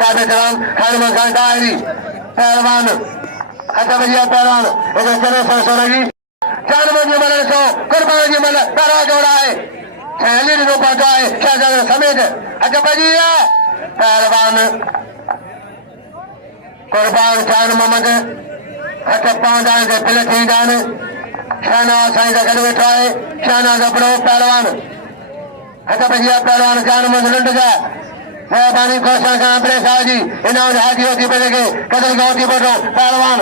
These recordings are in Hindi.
काबे चलान हनुमान खान डायरी पहलवान अच्छा भैया पहलवान इधर चले सरसों लगी जानवर जी मलन सो कुर्बान जी मलन तारा जोड़ा है थैली नो पाटा है क्या जगह समेत अच्छा भैया पहलवान कुर्बान जान मोहम्मद अच्छा पांच के पिले थी जान शहनाज साईं का गल बैठा है शहनाज अपनो पहलवान अच्छा भैया पहलवान जान मोहम्मद लुंड जा मेहरबानी घोषणा करा अपने साहब जी इन्होंने हाथी होती पड़े के कदम का होती पड़ो पहलवान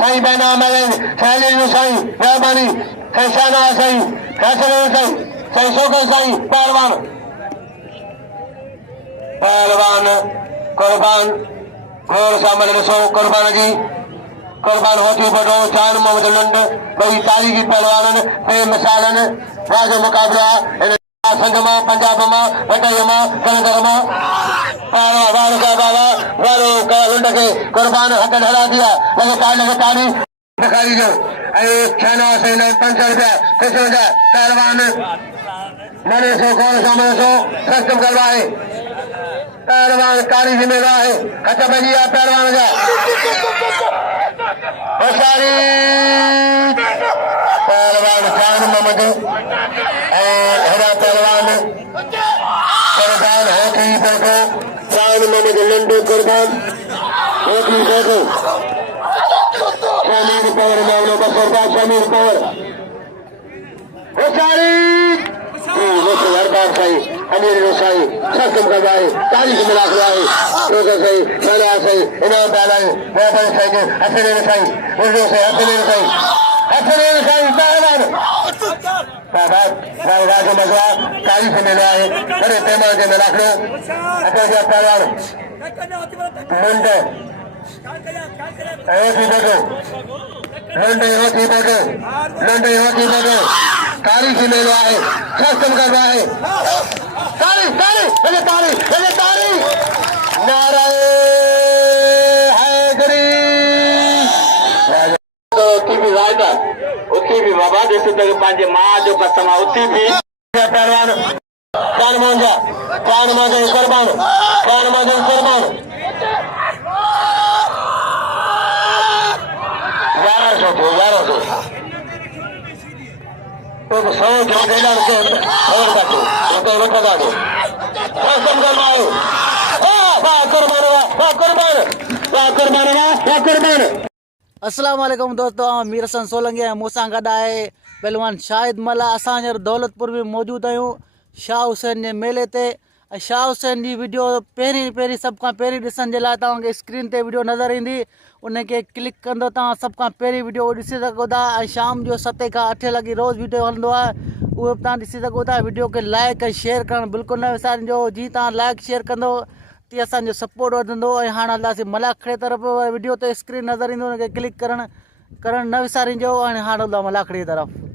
साईं बहना मैं शैली साईं मेहरबानी शहनाज साईं फैसले साईं साईं सोकर साईं पहलवान पहलवान कुर्बान घोर सामने सो कुर्बान जी कुर्बान होती पड़ो जान मोहम्मद लुंड बड़ी तारीखी पहलवान बेमिसालन राज मुकाबला संगमा पंजाब में वटाई में कलंदर में पारा वार का बाबा वारो का लुंड के कुर्बान हक ढला दिया लगे ताली दिखाई जो अरे छाना से ले 500 रुपया कैसे हो जाए पहलवान मने सो कौन सामने सो सक्षम करवाए पहलवान कारी जिम्मेदार है अच्छा भैया पहलवान जा होशियारी पहलवान जान मोहम्मद हेरा पहलवान कुर्बान होती देखो जान मोहम्मद लंडू कुर्बान होती देखो शमीर पवर मामलो बसरदा शमीर पवर होशियारी हरदार साई अमीर साई सक्षम करवाए तारीख मिला करवाए तो सही मैंने सही इनाम डाला मैं साई हसने साई उर्दू से हसने साई पहलवान राजो मजवा तारीख मिला है बड़े पैमाने में रख लो अच्छा क्या पहलवान मुंडे लंडे होती बटो तारीख मिला है सक्षम करवा है तारी नारायण हैदरी भी राइटर उसी भी बाबा जैसे तक पांचे माँ जो कस्टमर उसी भी पहलवान कान मांझा कुर्बान 1100 तो 100 जो देना और बाटो तो बता दो कसम करवाओ कुर्बान अस्सलाम वालेकुम दोस्तों मीर हसन सोलंकी ऐं मूंसां गॾु आहे पहलवान शाहिद मला असां हींअर दौलतपुर में मौजूदु आहियूं शाह हुसैन जे मेले ते ऐं शाह हुसैन जी वीडियो पहिरीं सभ खां पहिरीं ॾिसण जे लाइ तव्हांखे स्क्रीन ते वीडियो नज़र ईंदी उनखे क्लिक कंदो तव्हां सभ खां पहिरीं वीडियो ॾिसी सघो था ऐं शाम जो 7 खां 8 लॻे रोज़ु वीडियो हलंदो आहे उहो बि तव्हां ॾिसी सघो था वीडियो खे लाइक ऐं शेयर करणु बिल्कुलु न विसारिजो जीअं तव्हां लाइक शेयर कंदो तीअं असांजो सपोर्ट वधंदो ऐं हाणे हलंदासीं मलाखड़े तरफ़ वीडियो ते स्क्रीन नज़र ईंदो उनखे क्लिक करणु न विसारिजो ऐं हाणे हलंदा मलाखड़े तरफ़